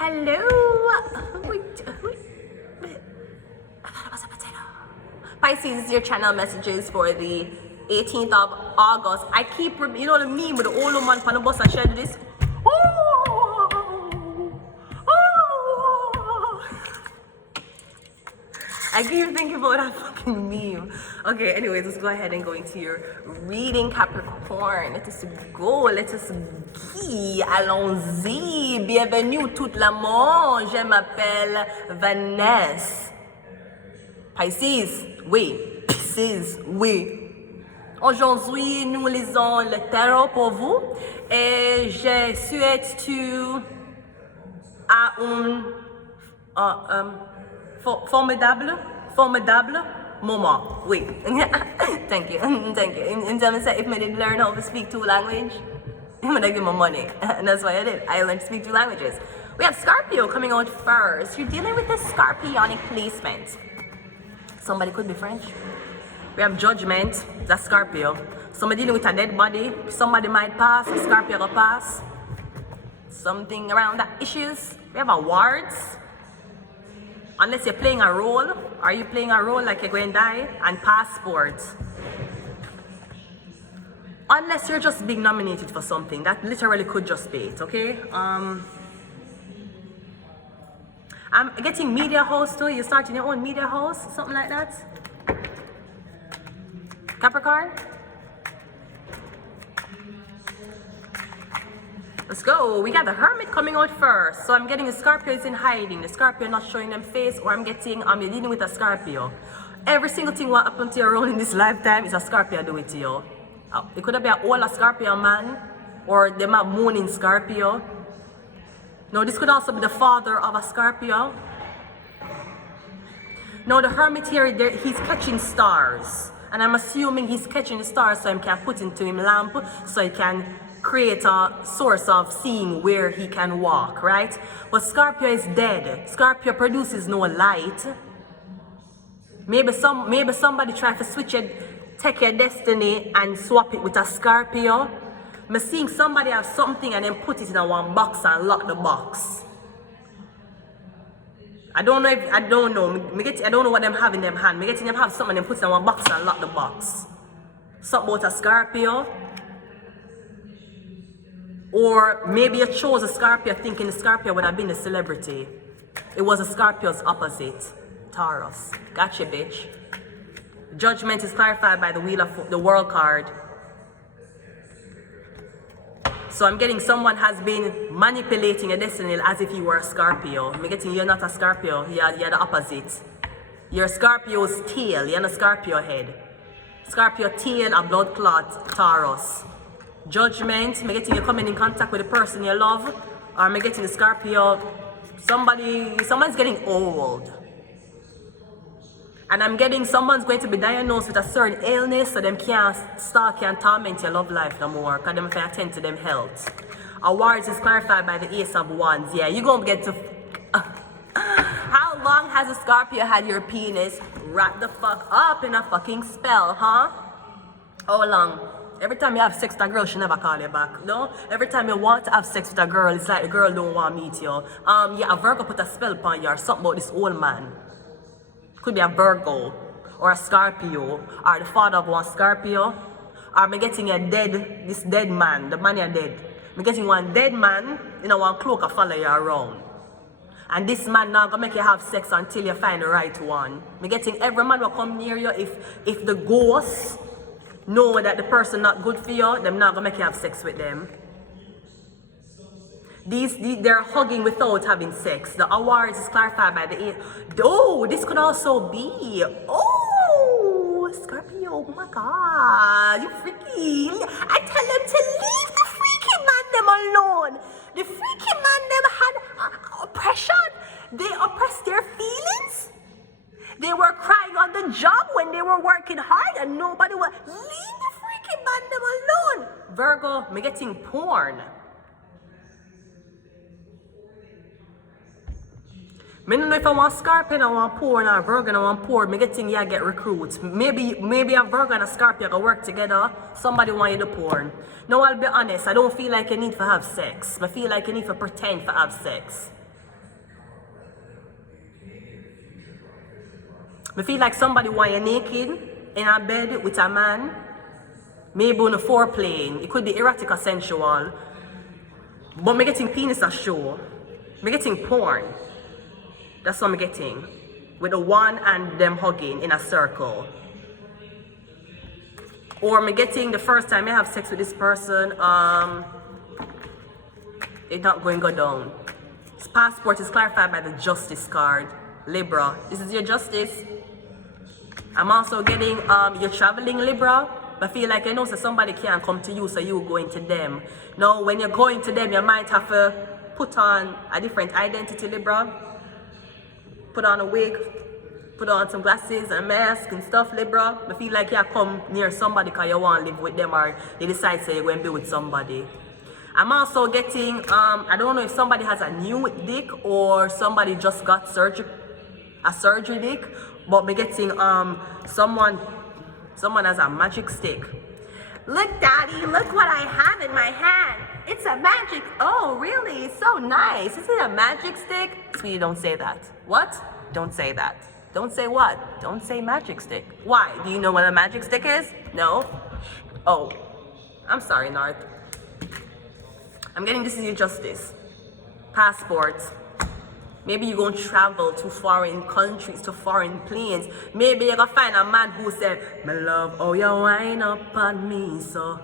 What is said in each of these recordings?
Hello. I thought it was a potato. Pisces is your channel messages for the 18th of August. I keep, you know the meme with the old woman on the bus and she do this. I keep thinking about that fucking meme. Okay, anyways, let's go ahead and go into your reading, Capricorn. Let us go, let us go. Allons-y. Bienvenue tout le monde. Je m'appelle Vanessa. Pisces, oui. Pisces, oui. Aujourd'hui, nous lisons le tarot pour vous. Et je souhaite tu à un formidable moment. Oui. Thank you. Thank you. In terms of if I did learn how to speak two languages, I'm gonna give my money. And that's why I did. I learned to speak two languages. We have Scorpio coming out first. You're dealing with a Scorpionic placement. Somebody could be French. We have Judgment. That's Scorpio. Somebody dealing with a dead body. Somebody might pass. A Scorpio will pass. Something around that issues. We have awards. Unless you're playing a role, are you playing a role like you're going to die? And passports. Unless you're just being nominated for something, that literally could just be it, okay? I'm getting media house too. You're starting your own media house, something like that. Capricorn? Let's go. We got the Hermit coming out first. So I'm getting the Scorpio is in hiding. The Scorpio not showing them face, or I'm getting, you're dealing with a Scorpio. Every single thing what happened to you around in this lifetime is a Scorpio do it to you. It could have been an old Scorpio man, or they might moon in Scorpio. No, this could also be the father of a Scorpio. Now the Hermit here, he's catching stars. And I'm assuming he's catching the stars so he can put into him lamp, so he can create a source of seeing where he can walk, right? But Scorpio is dead. Scorpio produces no light. Maybe somebody try to switch it, take your destiny and swap it with a Scorpio. I'm seeing somebody have something and then put it in a one box and lock the box. I don't know. I don't know what them have in them hand. Me getting them have something and put it in one box and lock the box. Something about a Scorpio. Or maybe you chose a Scorpio thinking the Scorpio would have been a celebrity. It was a Scorpio's opposite, Taurus. Gotcha, bitch. Judgment is clarified by the Wheel of the World card. So I'm getting someone has been manipulating your destiny as if you were a Scorpio. I'm getting you're not a Scorpio, you're the opposite. You're a Scorpio's tail, you're not a Scorpio head. Scorpio tail, a blood clot, Taurus. Judgment, I'm getting you coming in contact with the person you love. Or I'm getting the Scorpio, someone's getting old. And I'm getting someone's going to be diagnosed with a certain illness so them can't stalk you and torment your love life no more because them can attend to them health. Awards is clarified by the Ace of Wands. Yeah, you're going to get to... How long has a Scorpio had your penis wrapped the fuck up in a fucking spell, huh? How long? Every time you have sex with a girl, she never call you back, no? Every time you want to have sex with a girl, it's like the girl don't want to meet you. Yeah, a Virgo put a spell upon you or something about this old man. Could be a Virgo or a Scorpio or the father of one Scorpio. Or I'm getting this dead man, the man you're dead. I'm getting one dead man, one cloak to follow you around. And this man not gonna make you have sex until you find the right one. I'm getting every man will come near you if the ghosts know that the person not good for you, them not gonna make you have sex with them. They're hugging without having sex. The awards is clarified by the... Oh, this could also be... Oh, Scorpio, oh my God, you freaky. I tell them to leave the freaky man them alone. The freaky man them had oppression. They oppressed their feelings. They were crying on the job when they were working hard and nobody would... Leave the freaky man them alone. Virgo, me getting porn. I don't know if I want Scorpio, I want porn, or Virgo, I want porn. I getting you get recruits. Maybe a Virgo and a Scorpio can work together. Somebody want you to porn. No, I'll be honest, I don't feel like you need to have sex. I feel like you need to pretend to have sex. I feel like somebody want you naked in a bed with a man. Maybe on a foreplay. It could be erotic or sensual. But me getting penis a show. Me getting porn. That's what I'm getting. With the one and them hugging in a circle. Or me getting the first time I have sex with this person, it's not going to go down. His passport is clarified by the justice card. Libra, this is your justice. I'm also getting, you're traveling Libra. I feel like so somebody can't come to you, so you going to them. Now, when you're going to them, you might have to put on a different identity, Libra. Put on a wig, put on some glasses and mask and stuff, Libra. I feel like you come near somebody because you want to live with them or you decide so you're going to be with somebody. I'm also getting, I don't know if somebody has a new dick or somebody just got a surgery dick, but we're getting someone has a magic stick. Look, Daddy, look what I have in my hand. It's a magic, oh really, it's so nice. Is it a magic stick? Sweetie, don't say that. What? Don't say that. Don't say what? Don't say magic stick. Why? Do you know what a magic stick is? No? Oh, I'm sorry, North. I'm getting this is your justice. Passports. Maybe you're going to travel to foreign countries, to foreign planes. Maybe you're going to find a man who said, my love, oh, you wind up on me, so,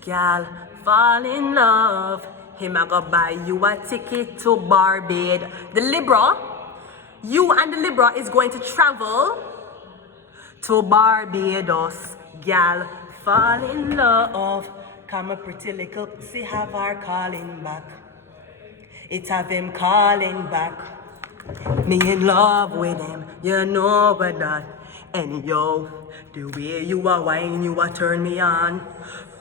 girl, fall in love. Him, I go buy you a ticket to Barbados. The Libra, you and the Libra is going to travel to Barbados. Girl, fall in love. Come a pretty little pussy have her calling back. It have him calling back. Me in love with him, you know but not. And yo, the way you are whine, you are turn me on.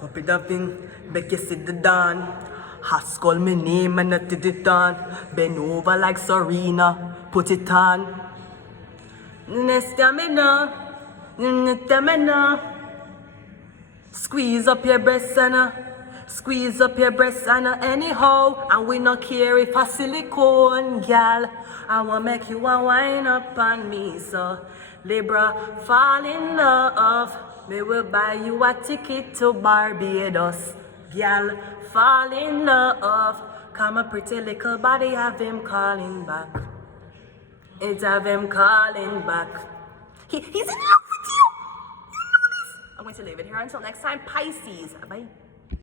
Up it up in, make you sit the dawn. Haskell me name and not did it on. Bend over like Serena, put it on. Stamina, stamina. Squeeze up your breasts and squeeze up your breasts and anyhow. And we not care if a silicone, gal. I want make you a wine up on me, so Libra, fall in love. Me will buy you a ticket to Barbados, gal. Fall in love. Come a pretty little body, have him calling back. It have him calling back. He's in love with you. You know this. I'm going to leave it here until next time. Pisces. Bye.